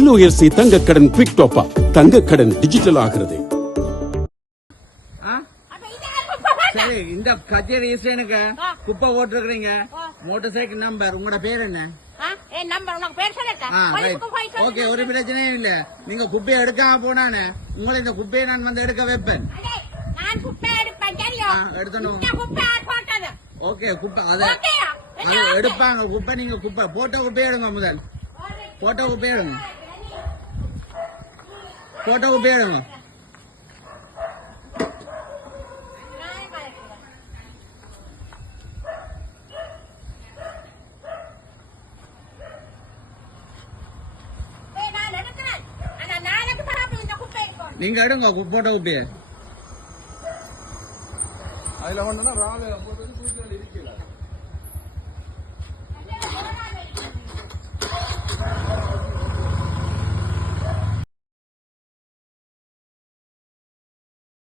LOLC தங்கக்கடன் quick top up. தங்கக்கடன் digital ஆகிறது. சரி, இந்த கச்சேரி ஸ்டேனுக்கு குப்பை போட்டுருக்கீங்க. மோட்டார் சைக்கிள் நம்பர், உங்களோட பேர் என்ன? ஓகே, ஒரு பிரச்சனையும் இல்ல. நீங்க குப்பையை எடுக்காம போனானே உங்களை இந்த குப்பையை நான் வந்து எடுக்க வைப்பேன். எடுத்தணும். ஓகே, குப்பை அதை எடுப்பாங்க. குப்பை நீங்க குப்பை போட்ட குப்பையை எடுங்க. முதல் போட்ட குப்பையை எடுங்க. போட்ட குப்பையை எடுங்க. நீங்க எடுங்க போட்ட குப்பையை. அதுல